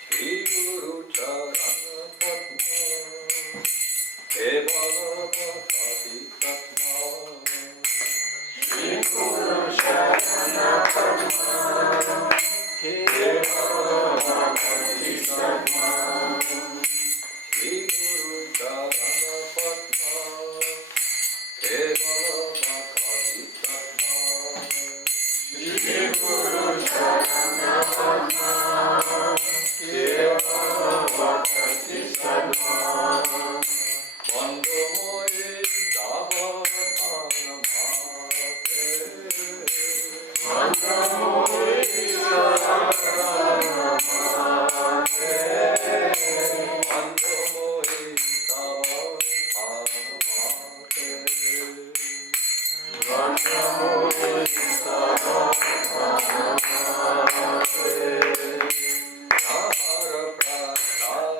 Shri Guru Charana Padma Devanavakati Tatma Shri Guru Charana Padma Devanavakati Tatma Shri Guru Charana Padma Devanavakati Tatma Shri Guru Charana Padma Devavakati Sadma Bandhamoye Savatana Bhate Bandhamoye Savatana Bhate Bandhamoye Savatana Bhate Bandhamoye Savatana Bhate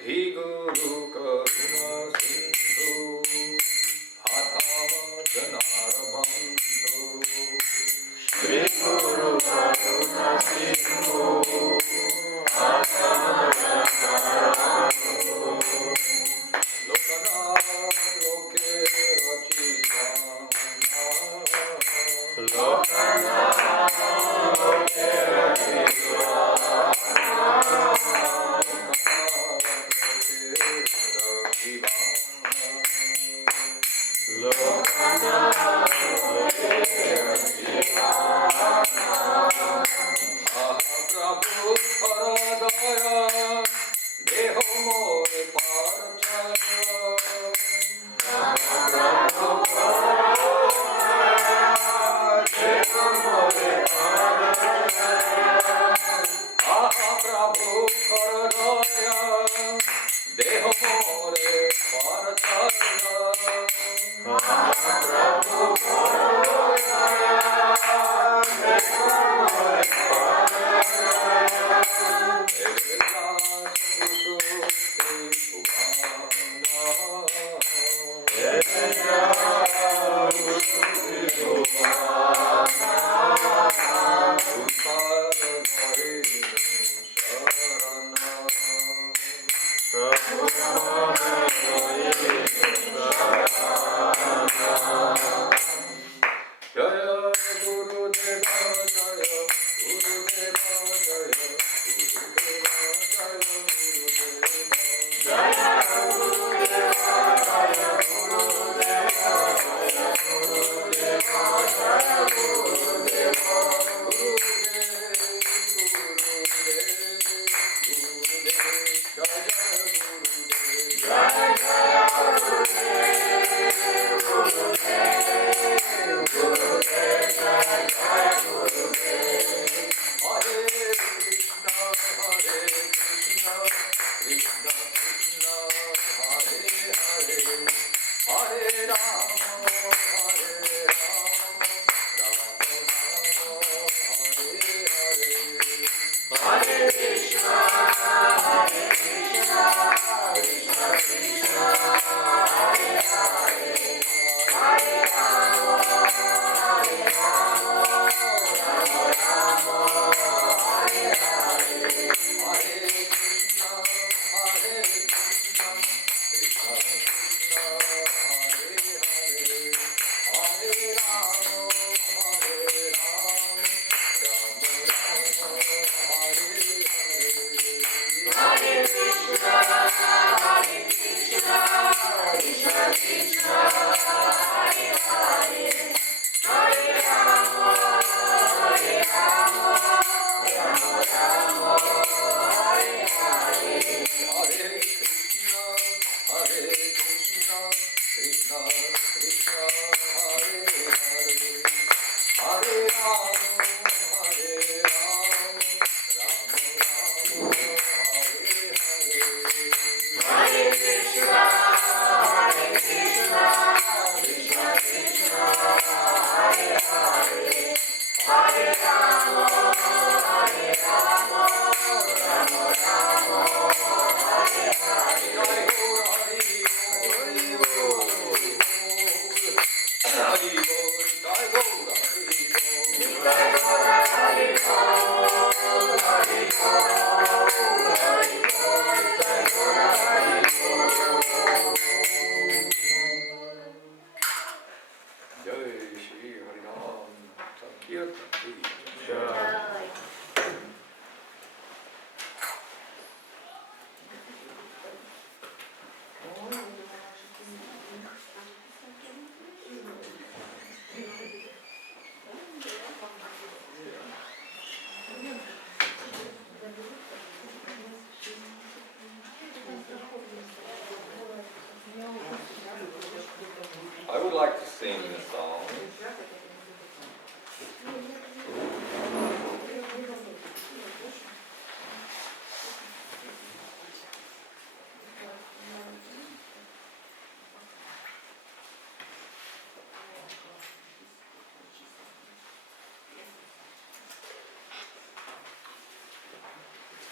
Shri Guru Karuna Sindhu Adhava Janar Bandhu Shri Guru Karuna Sindhu Adhava Janar Bandhu Lokana Loke Rachivana Lokana Loke I would like to sing this song.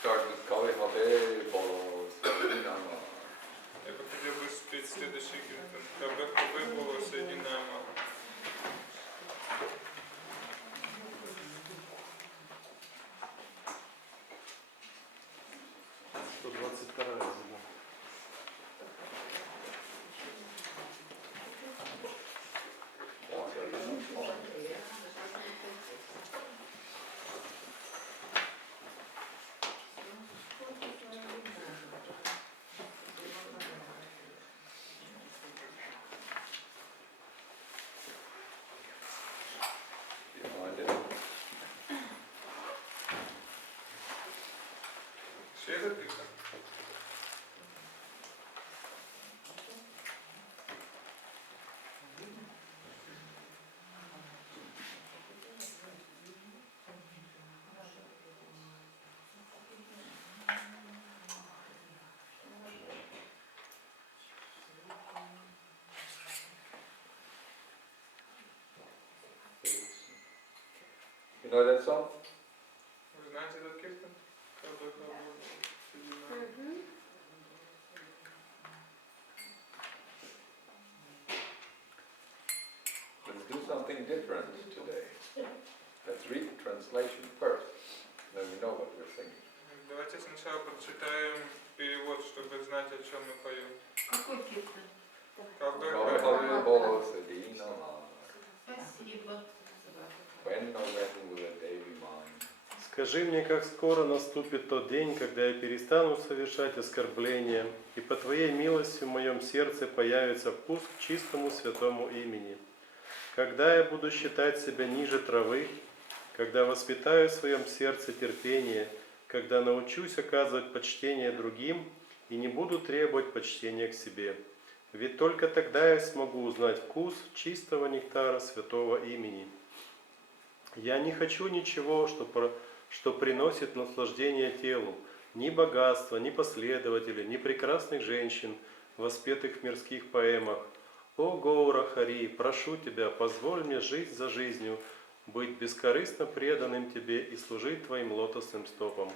Start with Kali Habe follows. Ще записка. You know that song? Вы знаете этот киртан? Let's do something different today. Let's read the translation first, then we know what we're singing. Давайте сначала прочитаем перевод, чтобы знать, о чем мы поем. Какой киртан? Kaveh bolo sedina mar. Спасибо. When or when will a day be mine? Скажи мне, как скоро наступит тот день, когда я перестану совершать оскорбления, и по Твоей милости в моем сердце появится вкус к чистому святому имени. Когда я буду считать себя ниже травы, когда воспитаю в своем сердце терпение, когда научусь оказывать почтение другим и не буду требовать почтения к себе. Ведь только тогда я смогу узнать вкус чистого нектара святого имени. Я не хочу ничего, что приносит наслаждение телу, ни богатства, ни последователей, ни прекрасных женщин, воспетых в мирских поэмах. О Гаура Хари, прошу Тебя, позволь мне жить за жизнью, быть бескорыстно преданным Тебе и служить Твоим лотосным стопам.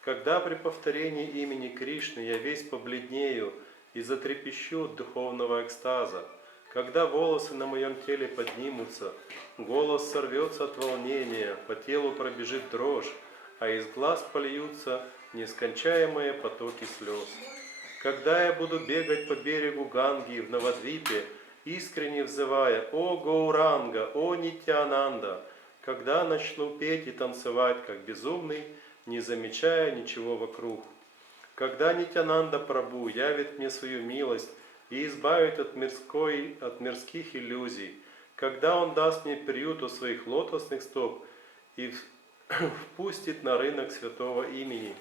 Когда при повторении имени Кришны я весь побледнею и затрепещу от духовного экстаза, когда волосы на моем теле поднимутся, голос сорвется от волнения, по телу пробежит дрожь, а из глаз польются нескончаемые потоки слез. Когда я буду бегать по берегу Ганги в Навадвипе, искренне взывая «О Гауранга! О Нитьянанда!», когда начну петь и танцевать, как безумный, не замечая ничего вокруг. Когда Нитьянанда Прабху явит мне свою милость и избавит от мирских иллюзий, когда Он даст мне приют у своих лотосных стоп и впустит на рынок святого имени,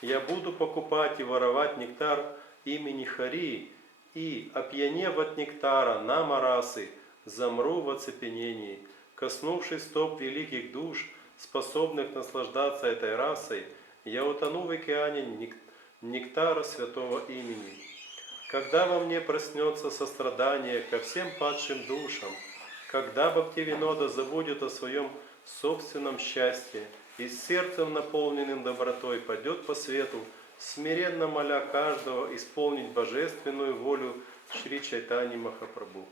я буду покупать и воровать нектар имени Хари, и, опьянев от нектара намарасы, замру в оцепенении. Коснувшись стоп великих душ, способных наслаждаться этой расой, я утону в океане нектара святого имени. Когда во мне проснется сострадание ко всем падшим душам, когда Бхактивинода забудет о своем собственном счастье и с сердцем, наполненным добротой, пойдет по свету, смиренно моля каждого исполнить божественную волю Шри Чайтани Махапрабху.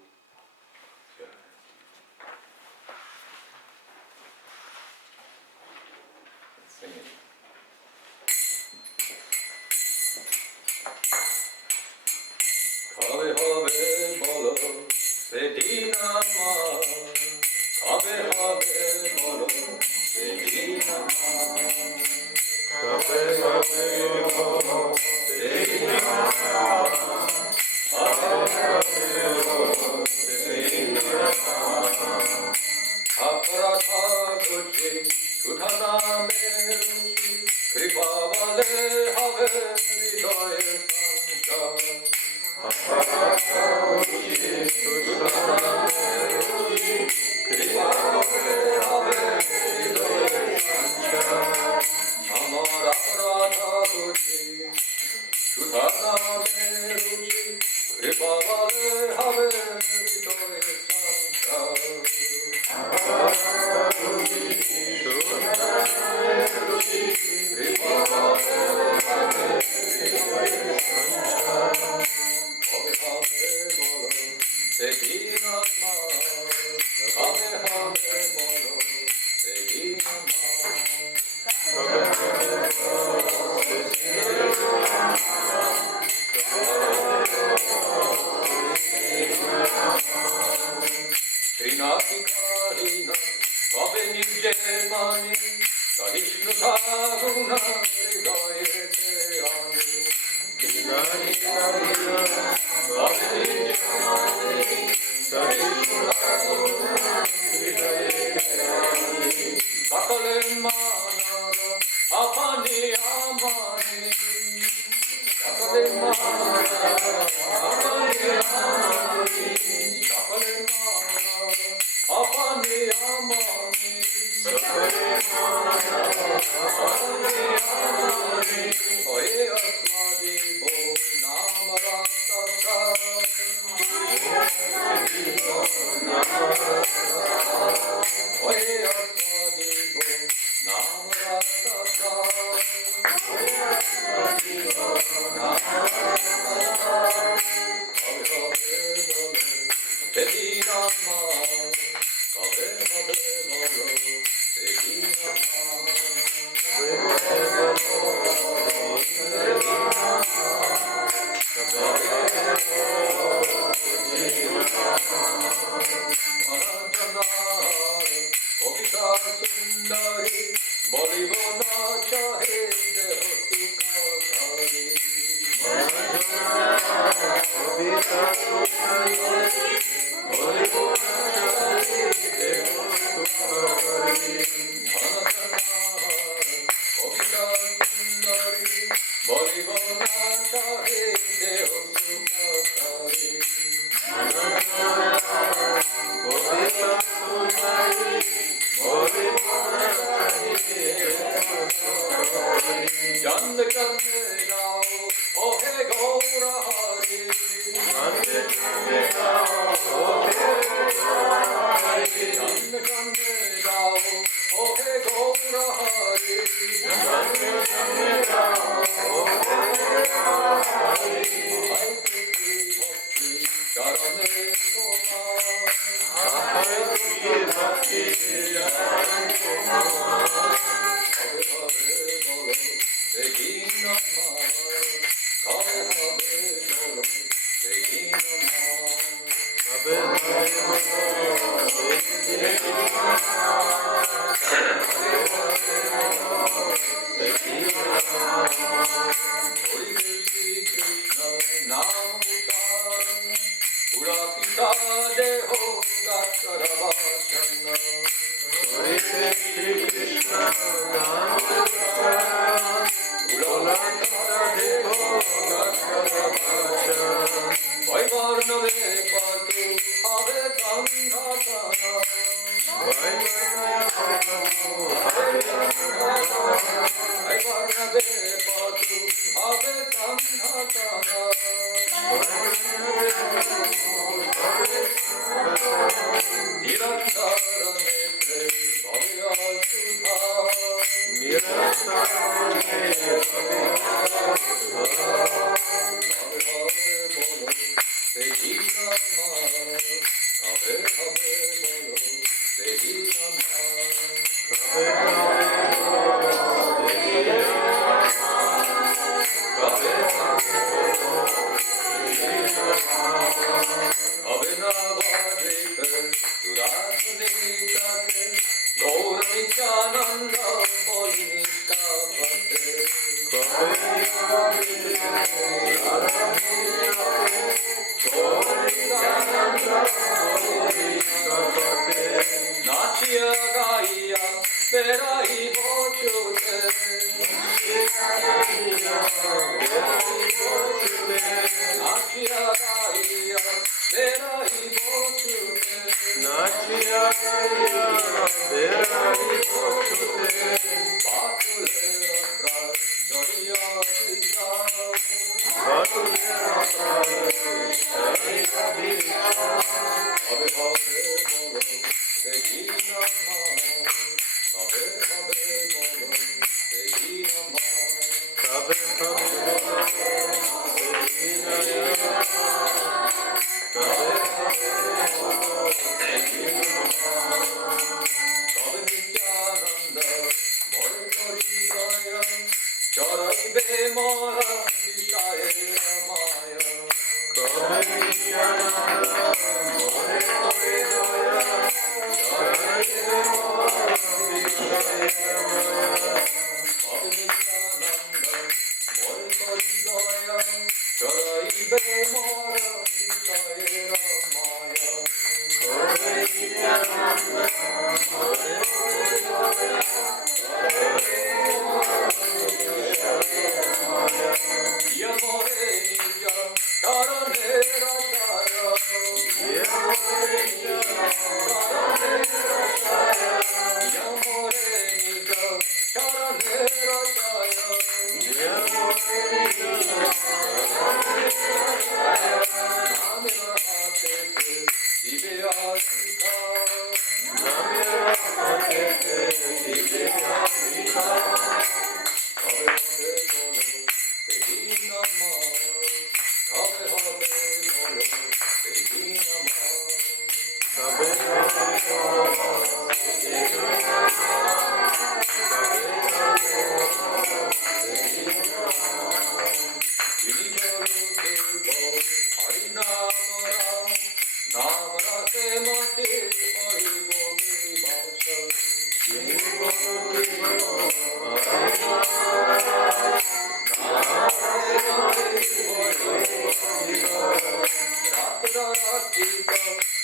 Upon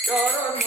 Charan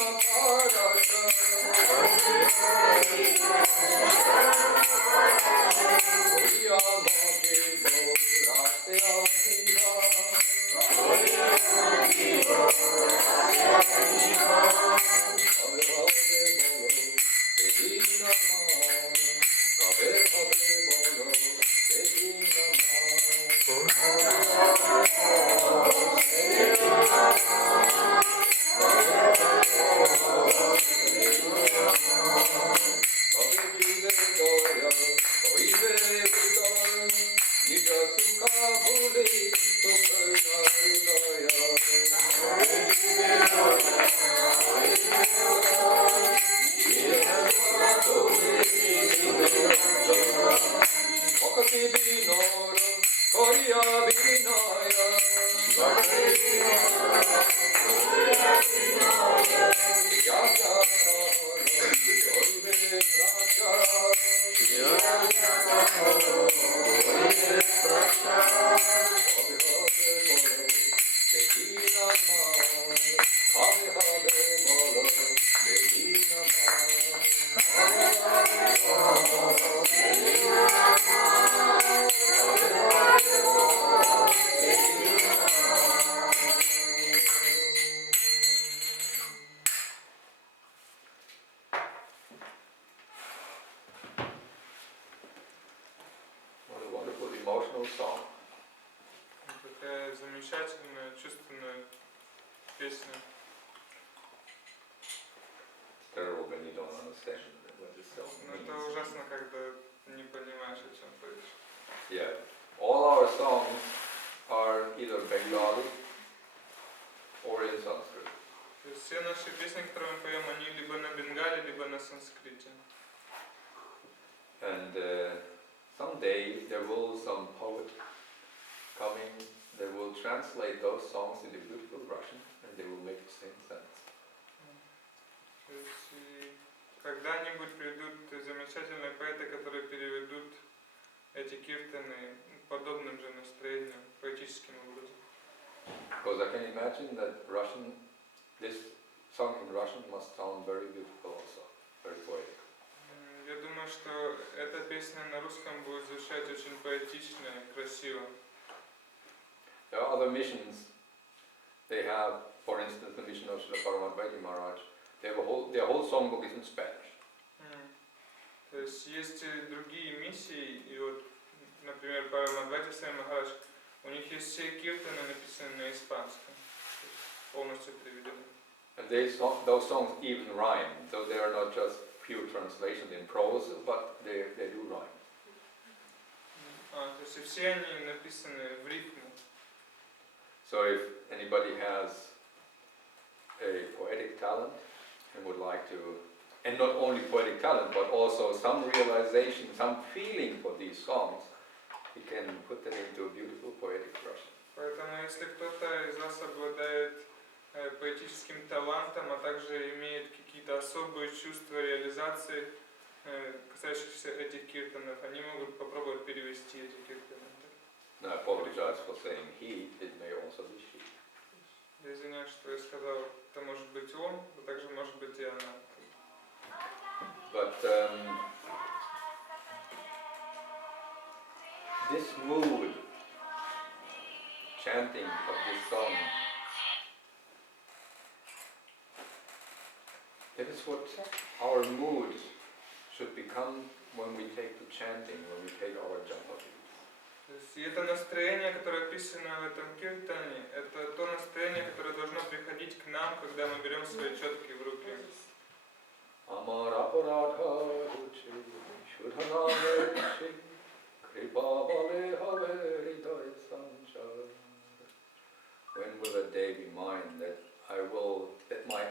такая замечательная, чувственная песня. It's terrible when you don't understand what the song Но это means. ужасно, когда не понимаешь, о чем поешь. Yeah. All our songs are either Bengali or in Sanskrit. То есть все наши песни, которые мы поем, они либо на бенгале, либо на санскрите. And someday there will some poet coming, they will translate those songs into beautiful Russian and they will make it sing sense. То есть и когда-нибудь придут замечательные поэты, которые переведут эти киртаны подобным же настроением, поэтическим образом. Because I can imagine that this song in Russian must sound very beautiful also, very poetic. Я думаю, что эта песня на русском будет звучать очень поэтично и красиво. There are other missions. They have, for instance, the mission of Shri Gopinath Maharaj. Their whole songbook is in Spanish. То есть есть и другие миссии, и вот, например, Парамадвати Свами Махарадж, у них есть все киртаны написаны на испанском, то есть полностью переведены. And those songs even rhyme, so they are not just pure translation in prose, but they do rhyme. То есть и все они написаны в рифму. So if anybody has a poetic talent and would like to, and not only poetic talent, but also some realization, some feeling for these songs, he can put them into a beautiful poetic Russian. Поэтому если кто-то из вас обладает поэтическим талантом, а также имеет какие-то особые чувства реализации, касающихся этих киртанов, они могут попробовать перевести эти киртаны. And I apologize for saying he, it may also be she. Я извиняюсь, что я сказал, это может быть он, а также может быть и она. But this mood, chanting of this song, that is what our mood should become when we take to chanting, when we take our japa. То есть и это настроение, которое описано в этом киртане, это то настроение, которое должно приходить к нам, когда мы берем свои четки в руки. Amar aparadha ruchi, shudhaname ruchi, kripa bale have hridaya sanchar. When will a day be mine that my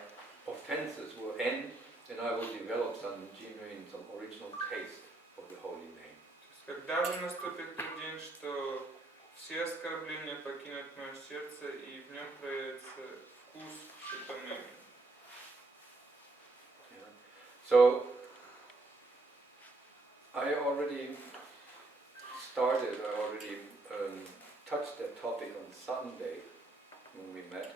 offenses will end and I will develop some genuine, some original taste for the holy name? Когда же наступит тот день, что все оскорбления покинут мое сердце и в нем проявится вкус к святому имени? So, I already touched that topic on Sunday when we met.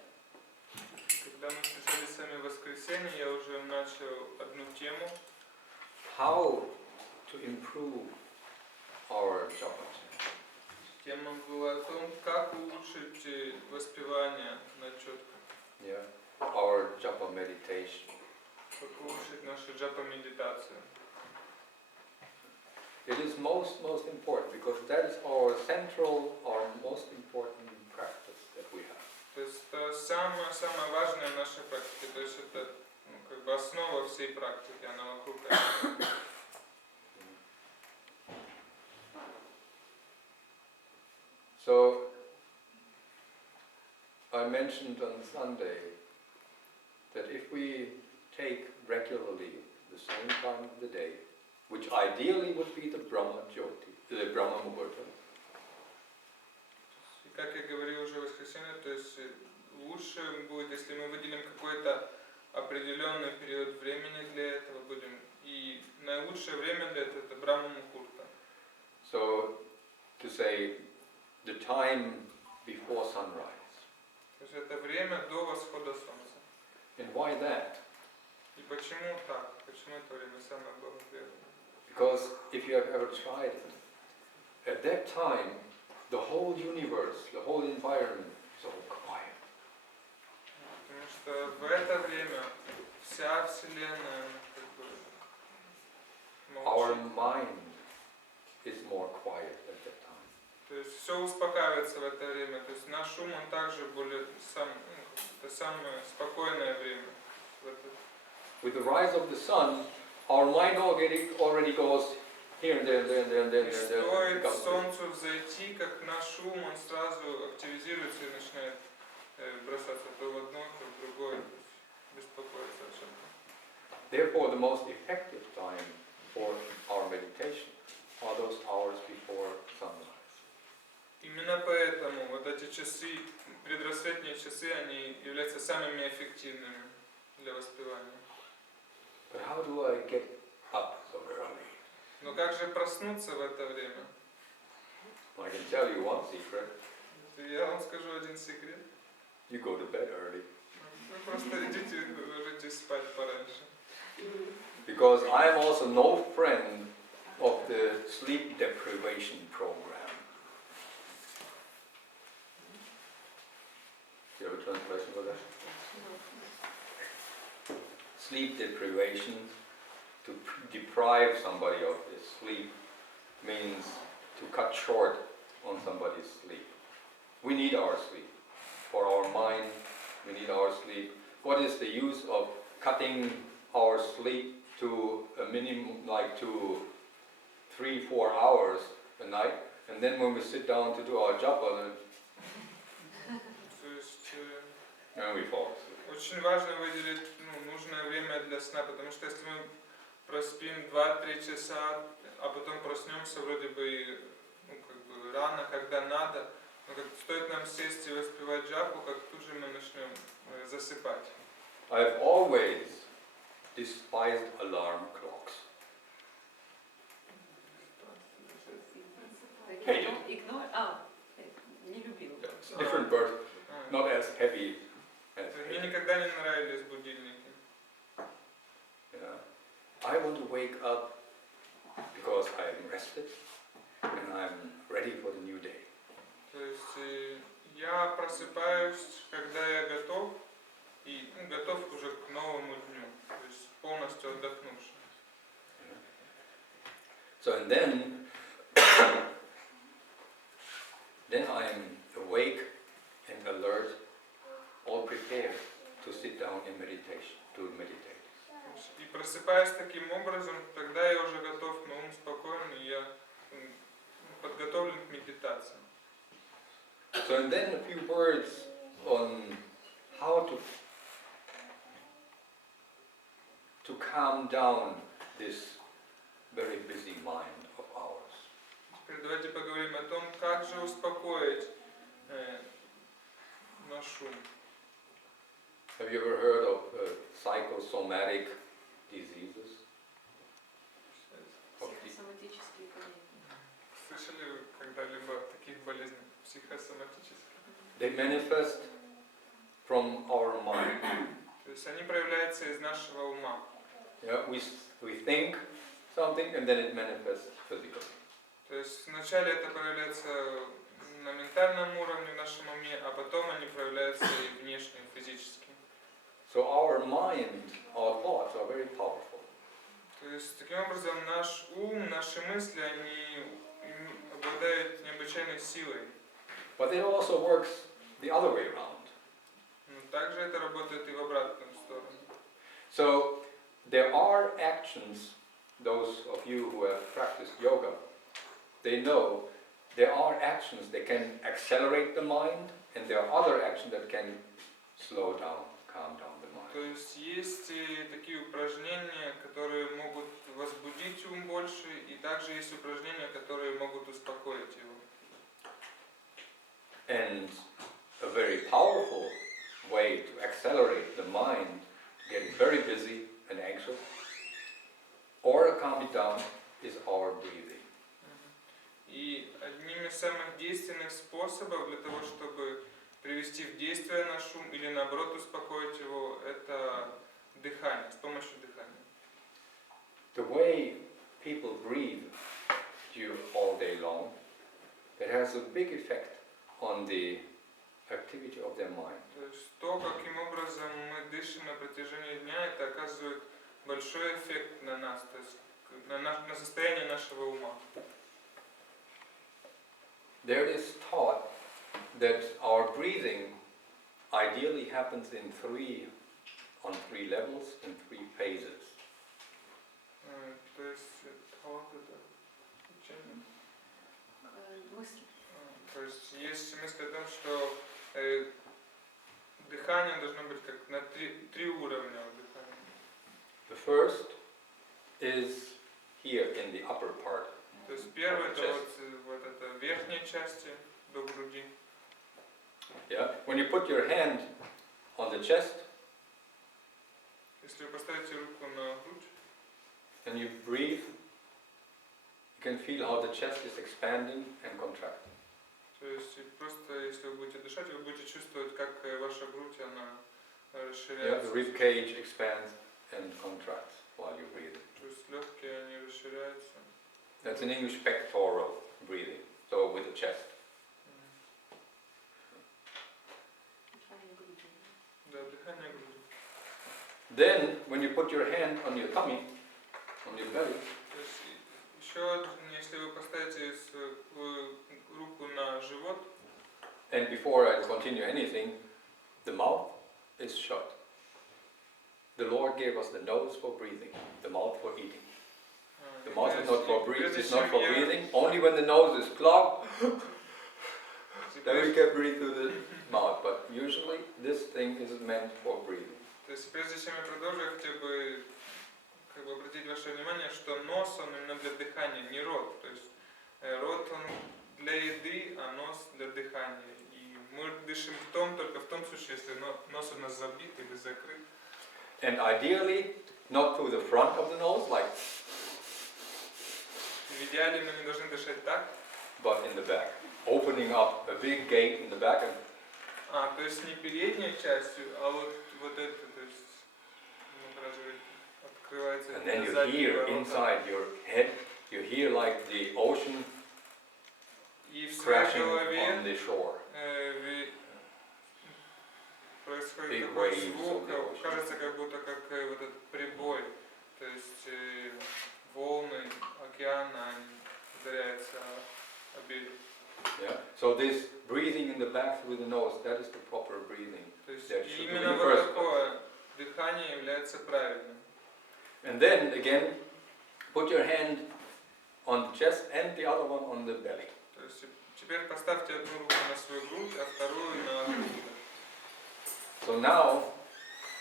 Когда мы встречались с вами в воскресенье, я уже начал одну тему. How to improve our japa chant. Тема была о том, как улучшить воспевание на четко, Yeah, our japa meditation. как улучшить нашу джапа-медитацию. It is most important because that is our most important practice that we have. То есть это самая важная наша практика, то есть это как бы основа всей практики, она вокруг этого. So, I mentioned on Sunday that if we take regularly the same time of the day, which ideally would be the Brahma Jyoti, the Brahma Muhurta. И как я говорил уже в воскресенье, то есть лучше будет, если мы выделим какой-то определенный период времени для этого, и наилучшее время для этого это Брахма Мухурта. So, to say, the time before sunrise. То есть это время до восхода солнца. And why that? И почему так? Почему это время самое благоприятное? Because if you have ever tried it, at that time, the whole universe, the whole environment is all quiet. Потому что в это время вся Вселенная как бы Our молчит. mind is more quiet at that time. То есть все успокаивается успокаиваться в это время. То есть наш ум, он также более это самое спокойное время. With the rise of the sun, our mind already goes here and there and there and there and there И and there. стоит солнцу взойти, как наш ум, он сразу активизируется и начинает бросаться то в одно, то в другое, то есть беспокоиться о чем-то. Therefore, the most effective time for our meditation are those hours before sunrise. Именно поэтому вот эти часы, предрассветные часы, они являются самыми эффективными для воспевания. But how do I get up so early? Но как же проснуться в это время? I can tell you one secret. Я вам скажу один секрет. You go to bed early. Вы просто идите, ложитесь спать пораньше. Because I am also no friend of the sleep deprivation program. Do you have a translation for that? Sleep deprivation, to deprive somebody of his sleep, means to cut short on somebody's sleep. We need our sleep. For our mind, we need our sleep. What is the use of cutting our sleep to a minimum, like to 3-4 hours a night, and then when we sit down to do our job, То есть and we fall asleep. очень важно выделить нужное время для сна, потому что если мы проспим 2-3 часа, а потом проснемся вроде бы рано, когда надо, но как стоит нам сесть и воспевать джапу, как тут же мы начнем засыпать. I've always despised alarm clocks. Не любил. Different bird, not as heavy as Мне никогда не нравились будильники. Yeah. I want to wake up because I am rested and I'm ready for the new day. То есть я просыпаюсь, когда я готов, и готов уже к новому дню, то есть полностью отдохнувший. So and then I'm awake and alert, all prepared to sit down in meditation, to meditate. И просыпаясь таким образом, тогда я уже готов, но ум спокойный, и я подготовлен к медитации. So and then a few words on how to calm down this very busy mind of ours. Теперь давайте поговорим о том, как же успокоить наш ум. Have you ever heard of psychosomatic diseases? Психосоматические болезни. Слышали вы когда-либо о таких болезнях психосоматических? They manifest from our mind. То есть они проявляются из нашего ума. Yeah, we think something and then it manifests physically. То есть вначале это проявляется на ментальном уровне в нашем уме, а потом они проявляются и внешне, физически. So our mind, our thoughts are very powerful. То есть таким образом наш ум, наши мысли, они обладают необычайной силой. But it also works the other way around. Но также это работает и в обратную сторону. So there are actions, those of you who have practiced yoga, they know there are actions that can accelerate the mind and there are other actions that can slow down, calm down the mind. То есть есть такие упражнения, которые могут возбудить ум больше, и также есть упражнения, которые могут успокоить его. And a very powerful way to accelerate the mind, getting very busy and anxious, or calm it down, is our breathing. И одним из самых действенных способов для того, чтобы привести в действие наш ум или наоборот успокоить его, это дыхание, с помощью дыхания. The way people breathe all day long, it has a big effect on the activity of their mind. То есть то, каким образом мы дышим на протяжении дня, это оказывает большой эффект на нас, то есть на состояние нашего ума. There is taught that our breathing ideally happens on three levels, in three phases. То есть thought это учение. Мысли. То есть есть мысль о том, что дыхание должно быть как на три уровня дыхания. The first is here in the upper part. То есть первый это вот это верхняя часть до груди. Yeah? When you put your hand on the chest Если вы поставите руку на грудь, and you breathe, you can feel how the chest is expanding and contracting. то есть просто если вы будете дышать, вы будете чувствовать, как ваша грудь она Yeah, расширяется. the rib cage expands and contracts while you breathe. То есть легкие они расширяются. That's in English pectoral breathing, so with the chest. Дыхание груди. Да, дыхание груди. Then, when you put your hand on your tummy, on your belly, То есть еще, если вы поставите руку на живот, and before I continue anything, the mouth is shut. The Lord gave us the nose for breathing, the mouth for eating. The mouth is not for breathing. It's not for breathing. Only when the nose is clogged, then we can breathe through the mouth. But usually, this thing is meant for breathing. То есть прежде чем я продолжу, я хотел бы обратить ваше внимание, что нос он именно для дыхания, не рот. То есть рот он для еды, а нос для дыхания. И мы дышим только в том случае, если нос у нас забит или закрыт. And ideally, not through the front of the nose, like, В идеале мы не должны дышать так, but in the back, opening up a big gate in the back and то есть не передней частью, а вот это, то есть разве открывается and then you задние hear ворота. inside your head, you hear like the ocean И в своей crashing on голове the shore. Происходит Big такой waves звук, of the ocean. кажется, как будто как вот этот прибой, то есть волны океана они ударяются о берег. Yeah. So this breathing in the back through the nose, that is the proper breathing. То есть That should be именно the вот first такое дыхание является правильным. And then again, put your hand on the chest and the other one on the belly. То есть теперь поставьте одну руку на свою грудь, а вторую на грудь. So now,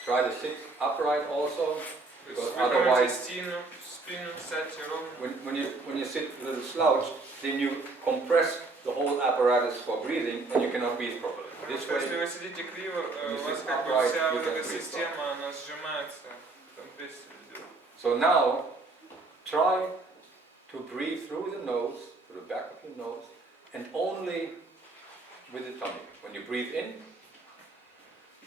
try to sit upright also, То because есть выпрямите otherwise, спину, сядьте ровно. when you sit a little slouched, then you compress the whole apparatus for breathing and you cannot breathe properly. Потому This что если way, вы сидите криво, you у вас sit как бы upright, вся you вот can эта breathe система, она сжимается, компрессия идет. so now, try to breathe through the nose, through the back of your nose, and only with the tummy. When you breathe in,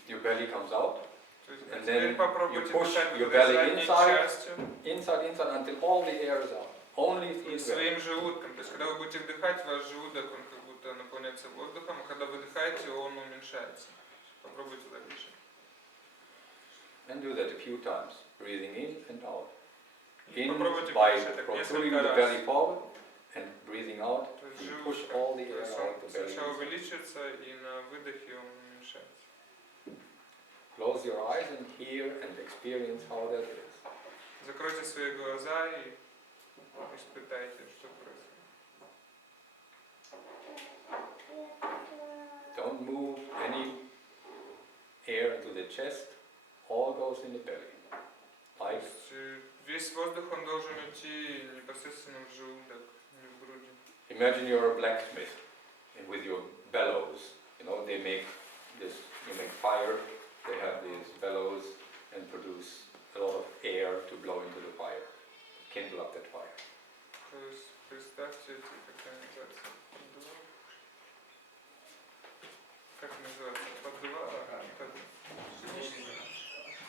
your belly comes out, То есть and теперь then попробуйте you push дышать вот your этой belly задней inside, частью inside, until all the air is out. Only through и the belly. своим желудком. То есть когда вы будете вдыхать, ваш желудок он как будто наполняется воздухом, а когда вы выдыхаете, он уменьшается. Попробуйте так дышать. And do that a few times, breathing in and out. И In попробуйте by подышать так protruding несколько the раз. belly forward and breathing out, То есть you желудок, push all the то air есть out он the belly. сначала inside. увеличивается, и на выдохе он уменьшается. Close your eyes and hear and experience how that is. Закройте свои глаза и испытайте, что происходит. Don't move any air into the chest, all goes in the belly. То Like, есть весь воздух он должен идти непосредственно в желудок, не в груди. imagine you're a blacksmith and with your bellows, you know, they make this, you make fire, they have these bellows and produce a lot of air to blow into the fire, kindle up that fire. То есть представьте эти, как они называются, поддува?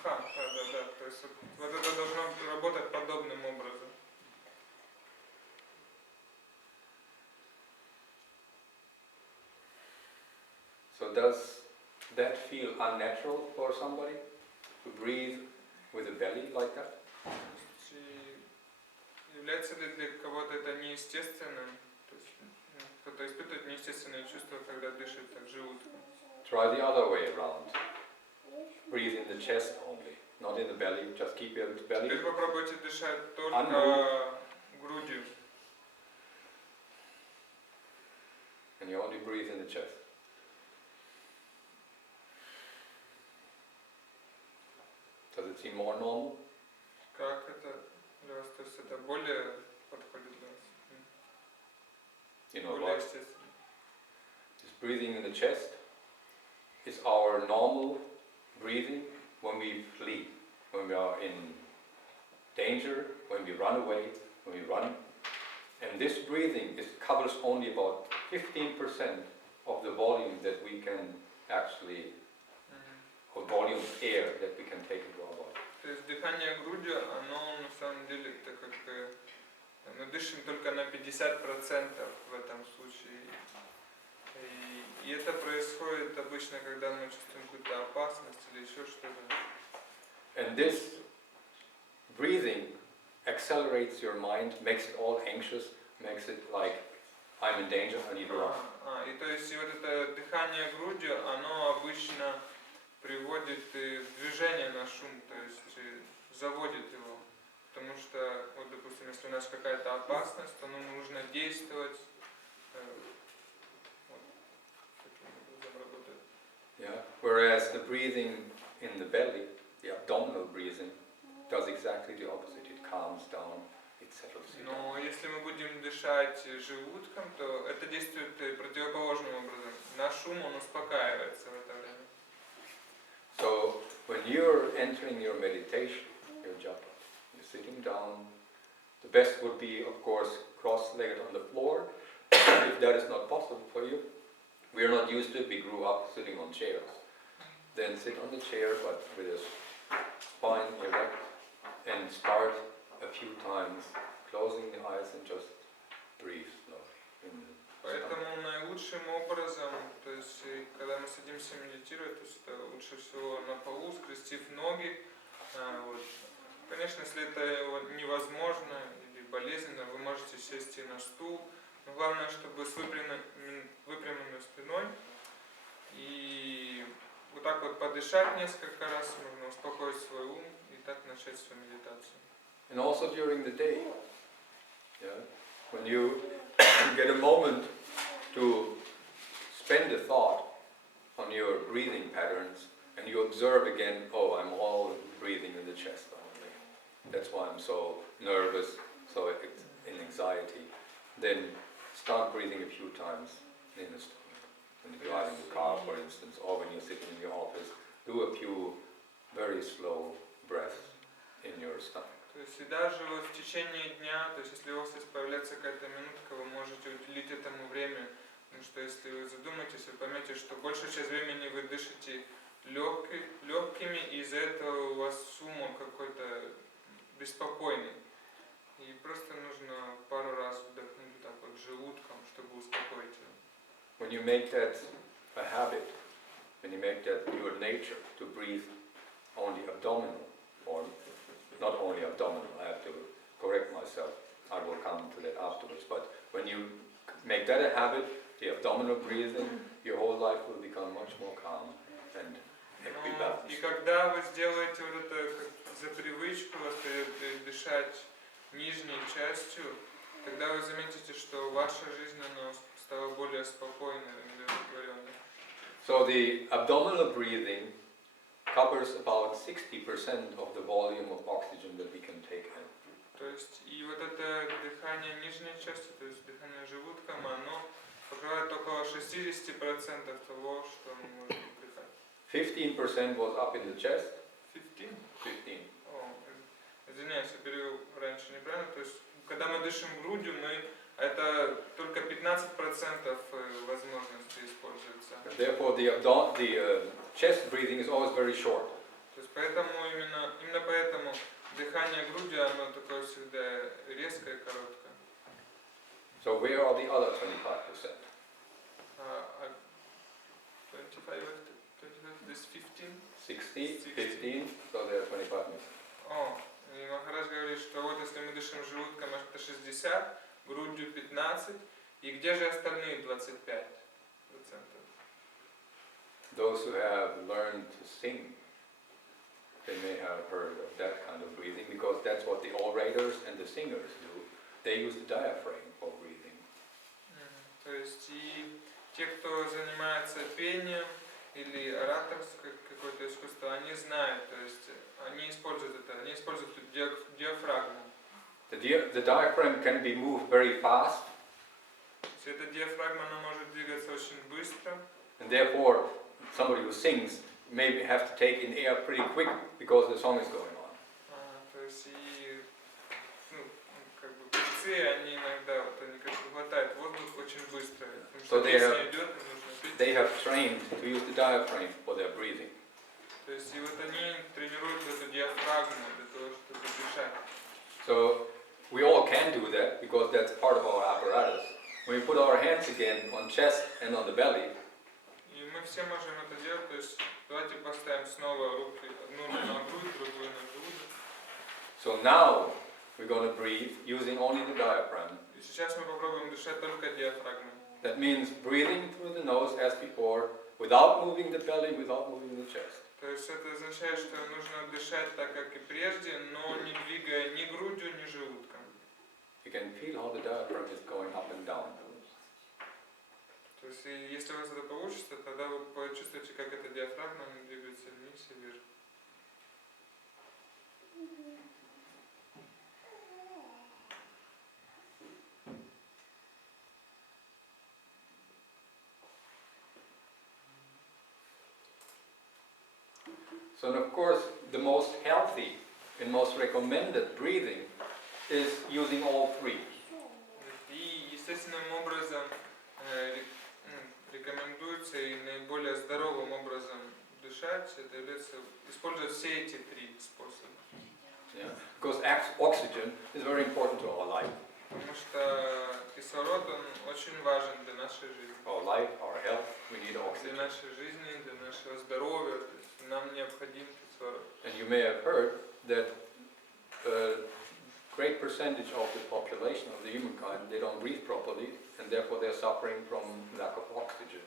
Да. То есть вот это должно работать подобным образом. So does that feel unnatural for somebody to breathe with the belly like that? И является ли для кого-то это неестественным? То есть кто-то испытывает неестественные чувства, когда дышит так желудком. Try the other way around. Breathe in the chest only, not in the belly. Just keep your belly. Теперь попробуйте дышать только грудью. And you only breathe in the chest. Does it seem more normal? Как это для вас? То есть это более подходит для вас? You know Более what? естественно. This breathing in the chest is our normal breathing when we flee, when we are in danger, when we run away, when we run. And this breathing covers only about 15% of the volume that we can actually, or volume of air that we can take into our body. То есть дыхание грудью, оно на самом деле, так как мы дышим только на 50% в этом случае. И это происходит обычно, когда мы чувствуем какую-то опасность или еще что-то. And this breathing accelerates your mind, makes it all anxious, makes it like, I'm in danger, I need to run. И то есть и вот это дыхание грудью, оно обычно приводит в движение на шум, то есть заводит его. Потому что, вот, допустим, если у нас какая-то опасность, то нам нужно действовать. Вот, таким образом работает. Yeah. Whereas the breathing in the belly, the abdominal breathing, does exactly the opposite. It calms down, it settles you down. Но если мы будем дышать желудком, то это действует противоположным образом. Наш шум, он успокаивается в это время. So when you're entering your meditation, your japa, you're sitting down, the best would be, of course, cross-legged on the floor. If that is not possible for you, we are not used to it, we grew up sitting on chairs. Then sit on the chair, but with a spine erect, and start a few times, closing the eyes and just breathe slowly. Поэтому наилучшим образом, то есть когда мы садимся медитировать, то есть это лучше всего на полу, скрестив ноги. Вот. Конечно, если это невозможно или болезненно, вы можете сесть и на стул. Но главное, чтобы с выпрямленной спиной. И вот так вот подышать несколько раз, можно успокоить свой ум и так начать свою медитацию. And also during the day, yeah, when you get a moment to spend a thought on your breathing patterns, and you observe again, oh, I'm all breathing in the chest only. That's why I'm so nervous, so in anxiety. Then start breathing a few times in the stomach. When you drive in the car, for instance, or when you're sitting in your office, do a few very slow breaths in your stomach. То есть и даже вот в течение дня, то есть если у вас появляется какая-то минутка, вы можете уделить этому время, потому что если вы задумаетесь, вы поймете, что большую часть времени вы дышите легкими, и из-за этого у вас шум какой-то беспокойный. И просто нужно пару раз вдохнуть так вот желудком, чтобы успокоить его. When you make that a habit, when you make that your nature to breathe only abdominal, or not only abdominal, I have to correct myself, I will come to that afterwards, but when you make that a habit, the abdominal breathing, your whole life will become much more calm and И когда вы сделаете вот это за привычку дышать нижней частью, тогда вы заметите, что ваша жизнь она стала более спокойной, удовлетворенной. So the abdominal breathing covers about 60% of the volume of oxygen that we can take in. То есть и вот это дыхание нижней части, то есть дыхание желудком, оно покрывает около 60% того, что мы можем вдыхать. 15% was up in the chest. 15? 15. Извиняюсь, я перевел раньше неправильно. То есть, когда мы дышим грудью, это только 15% возможности используется. And therefore the chest breathing is always very short. То есть поэтому именно поэтому дыхание грудью, оно такое всегда резкое и короткое. So where are the other 25%? 25 is 15? 60, 15, so there are 25 minutes. И Махарадж говорит, что вот если мы дышим желудком, это 60, грудью 15, И где же остальные 25%? Those who have learned to sing, they may have heard of that kind of breathing because that's what the orators and the singers do. They use the diaphragm for breathing. То есть и те, кто занимается пением или ораторское какое-то искусство, они знают, то есть они используют это, они используют диафрагму. The diaphragm can be moved very fast. То есть эта диафрагма, она может двигаться очень быстро. And therefore, somebody who sings may have to take in air pretty quick because the song is going on. То есть и как бы певцы, они иногда вот они как бы хватают воздух очень быстро, потому что песня идет, и нужно петь. They have trained to use the diaphragm for their breathing. То есть и вот они тренируют эту диафрагму для того, чтобы дышать. So we all can do that because that's part of our apparatus. When we put our hands again on chest and on the belly, И мы все можем это делать, то есть давайте поставим снова руки, одну на грудь, другую на желудок. so now we're going to breathe using only the diaphragm. И сейчас мы попробуем дышать только диафрагмой. That means breathing through the nose as before, without moving the belly, without moving the chest. То есть это означает, что нужно дышать так, как и прежде, но не двигая ни грудью, ни желудком. You can feel how the diaphragm is going up and down. То есть если у вас это получится, тогда вы почувствуете, как эта диафрагма двигается вниз и вверх. So of course, the most healthy and most recommended breathing is using all three. И естественным образом рекомендуется и наиболее здоровым образом дышать, это является использовать все эти три способа. Yeah. Because oxygen is very important to our life. Потому что кислород, он очень важен для нашей жизни. Our life, our health, we need Для oxygen. нашей жизни, для нашего здоровья, то есть нам необходим кислород. And you may have heard that a great percentage of the population of the humankind, they don't breathe properly, and therefore they're suffering from lack of oxygen.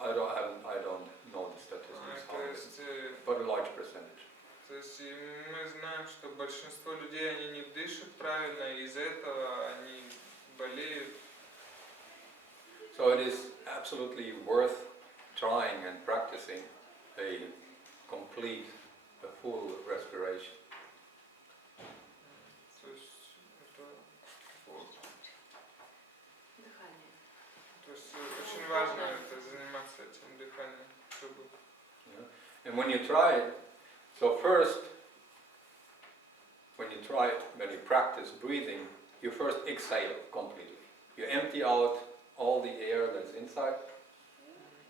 I don't know the statistics, То есть, but a large percentage. то есть мы знаем, что большинство людей, они не дышат правильно, и из-за этого они болеют. So it is absolutely worth trying and practicing a complete, a full respiration. То есть это вот. Дыхание. То есть очень важно это заниматься этим дыханием, чтобы. Yeah. And when you try it, so first, when you practice breathing, you first exhale completely. You empty out all the air that's inside.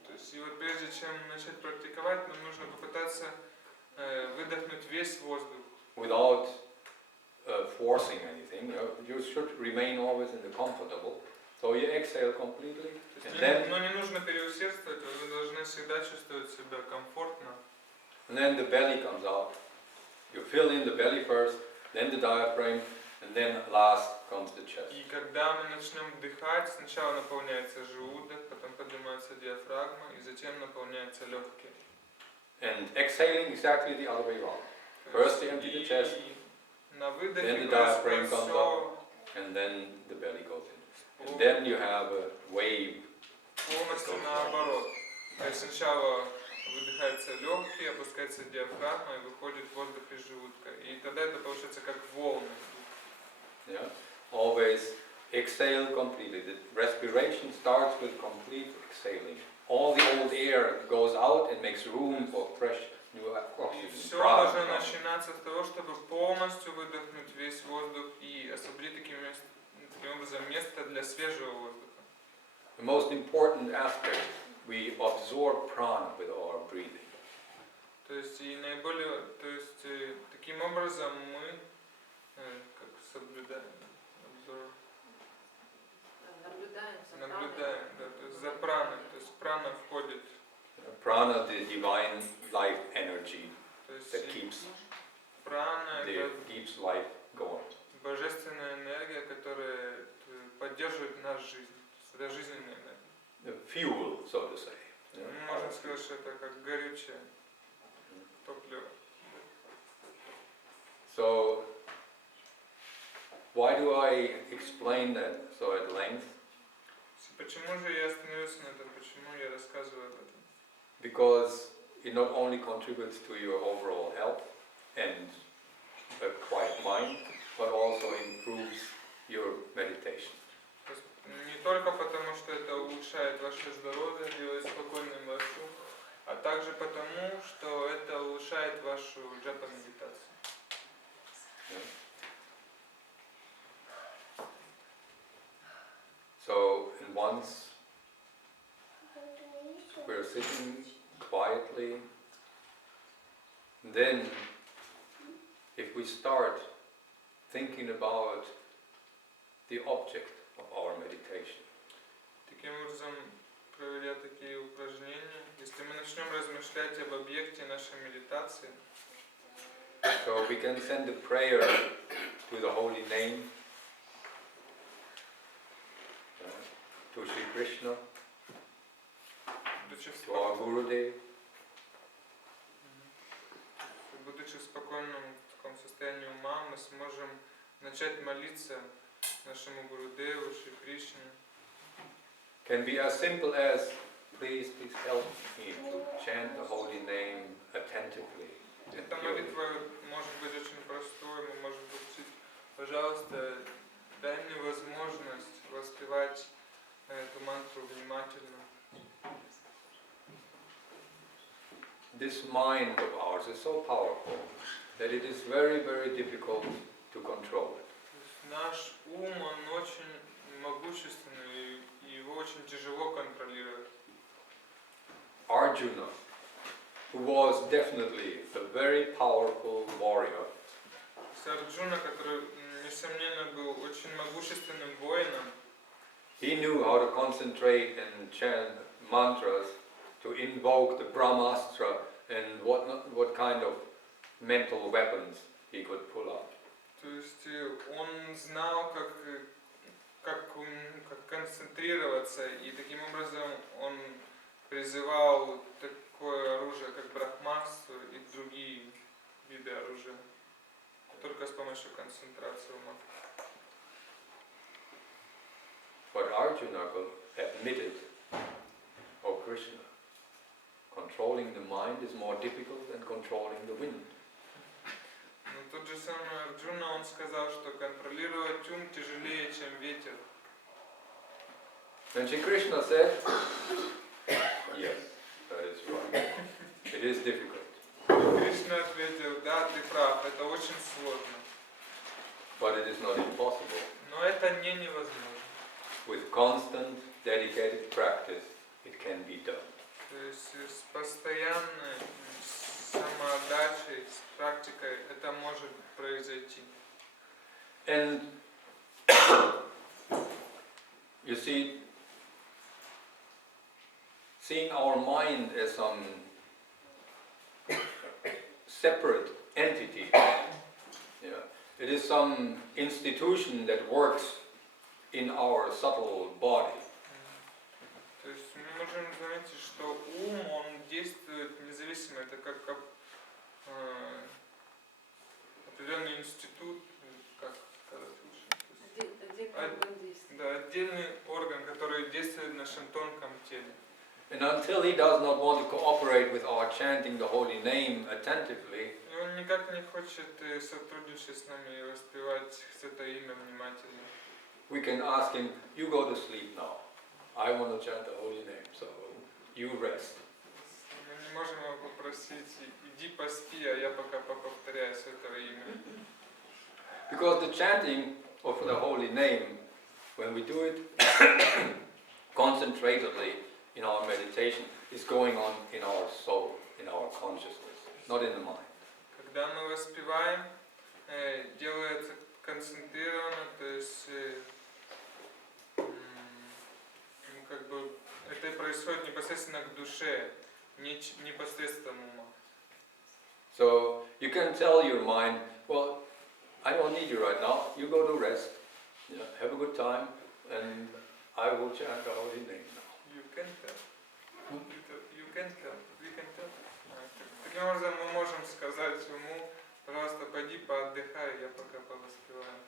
То есть и вот прежде чем начать практиковать, нам нужно попытаться выдохнуть весь воздух. Without forcing anything, you should remain always in the comfortable. So you exhale completely, and then, Но не нужно переусердствовать, вы должны всегда чувствовать себя комфортно. and then the belly comes out. You fill in the belly first, then the diaphragm, and then last comes the chest. И когда мы начнем дыхать, сначала наполняется желудок, потом поднимается диафрагма, и затем наполняются легкие. And exhaling exactly the other way around. First you empty the chest, на выдохе then the diaphragm происходит comes все and then the belly goes in. And then you have a wave. полностью наоборот. То есть сначала выдыхаются легкие, опускается диафрагма и выходит воздух из желудка. И тогда это получается как волны. Yeah. Always exhale completely. The respiration starts with complete exhaling. All the old air goes out and makes room for fresh new И oxygen. все должно начинаться с того, чтобы полностью выдохнуть весь воздух и освободить таким образом место для свежего воздуха. The most important aspect, we absorb prana with our breathing. То есть и наиболее, то есть таким образом мы как соблюдаем, наблюдаем, да, то есть за праной, то есть прана входит. Prana, the divine life energy То есть that keeps прана это life going. божественная энергия, которая поддерживает нашу жизнь. Это жизненная энергия. the fuel, so to say. Yeah. Можно сказать, что это как горючее топливо. So, why do I explain that so at length? Почему же я остановился на этом? Почему я рассказываю об этом? Because it not only contributes to your overall health and a quiet mind, but also improves your meditation. То есть не только потому, что это улучшает ваше здоровье, делает спокойным ваш ум, а также потому, что это улучшает вашу джапа-медитацию. So, and once we're sitting quietly, then if we start thinking about the object of our meditation, Таким образом, проведя такие упражнения, если мы начнем размышлять об объекте нашей медитации, so we can send a prayer to the holy name, to Shri Krishna, to our Gurudev, будучи в спокойном таком состоянии ума, мы сможем начать молиться нашему Гурудеву, Шри Кришне. can be as simple as, please help me to chant the holy name attentively. Эта молитва может быть очень простой, мы можем попросить, пожалуйста, дай мне возможность воспевать эту мантру внимательно. This mind of ours is so powerful that it is very, very difficult to control it. Наш ум, он очень могущественный, и его очень тяжело контролировать. Arjuna, who was definitely a very powerful warrior, Арджуна, который, несомненно, был очень могущественным воином, he knew how to concentrate and chant mantras, to invoke the Brahmastra and what kind of mental weapons he could pull up. то есть он знал, как концентрироваться, и таким образом он призывал такое оружие, как брахмастру и другие виды оружия, только с помощью концентрации ума. But Arjuna admitted, oh Krishna, controlling the mind is more difficult than controlling the wind. Но тот же самый Арджуна, он сказал, что контролировать ум тяжелее, чем ветер. And Shri Krishna said, yes, that is right. It is difficult. Кришна ответил, да, ты прав, это очень сложно, But it is not impossible. но это не невозможно. With constant, dedicated practice, it can be done. То есть с постоянной самоотдачей, с практикой это может произойти. And you see, seeing our mind as some separate entity, yeah, it is some institution that works in our subtle body. То есть мы можем заметить, что ум, он действует независимо, это как определенный институт, как сказать лучше? Да, отдельный орган, который действует в нашем тонком теле. And until he does not want to cooperate with our chanting the holy name attentively, И он никак не хочет сотрудничать с нами и воспевать это имя внимательно. we can ask him, you go to sleep now. I want to chant the holy name, so you rest. Мы не можем его попросить, иди поспи, а я пока повторяю святое имя. Because the chanting of the holy name, when we do it concentratedly in our meditation, is going on in our soul, in our consciousness, not in the mind. Когда мы воспеваем, делается концентрированно, то есть как бы это происходит непосредственно к душе, не непосредственно ума. So you can tell your mind, well, I don't need you right now. You go to rest. Yeah, have a good time. and I will chant the holy name now. You can tell. You can tell. We can tell. Таким образом мы можем сказать ему, пожалуйста, пойди поотдыхай, я пока повоспеваю.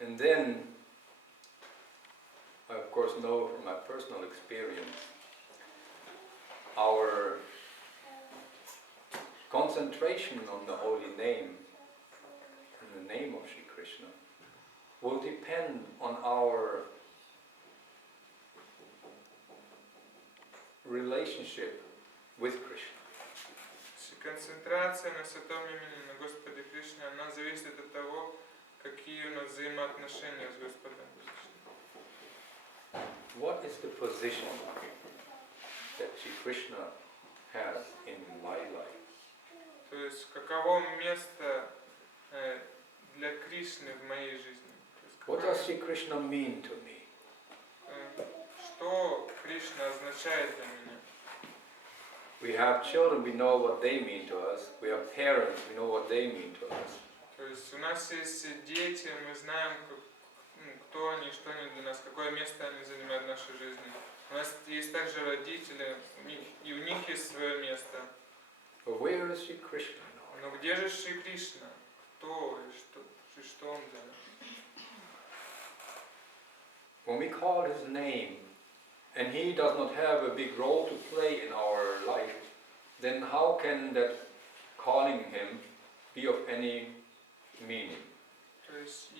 And then, I of course know from my personal experience, our concentration on the holy name, in the name of Shri Krishna, will depend on our relationship with Krishna. Концентрация на святом имени, на Господе Кришне, она зависит от того, какие у нас взаимоотношения с Господом Кришной. What is the position that Shri Krishna has in my life? То есть, каково место для Кришны в моей жизни? What does Shri Krishna mean to me? Что Кришна означает для меня? We have children, we know what they mean to us. We have parents, we know what they mean to us. То есть у нас есть дети, мы знаем, кто они, что они для нас, какое место они занимают в нашей жизни. У нас есть также родители, и у них есть свое место. But where is Shri Krishna now? Но где же Шри Кришна? Кто и что он для нас? When we call his name, and he does not have a big role to play in our life, then how can that calling him be of any meaning? То есть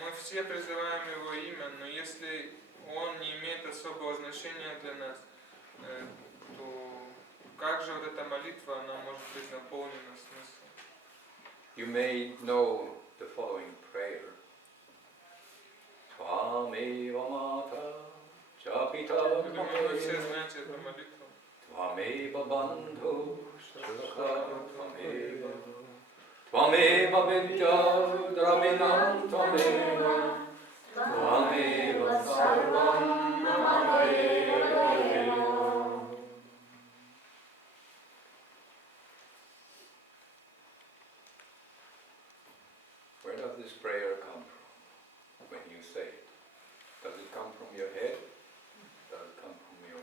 мы все призываем его имя, но если он не имеет особого значения для нас, то как же вот эта молитва, она может быть наполнена смыслом? You may know the following prayer. Tvameva mata chapita Я думаю, вы все kameva знаете эту молитву. Tvameva bandhu shakha tvameva Tvameva vidya dravinam tvameva Tvameva sarvam mameva. Where does this prayer come from when you say it? Does it come from your head? Does it come from your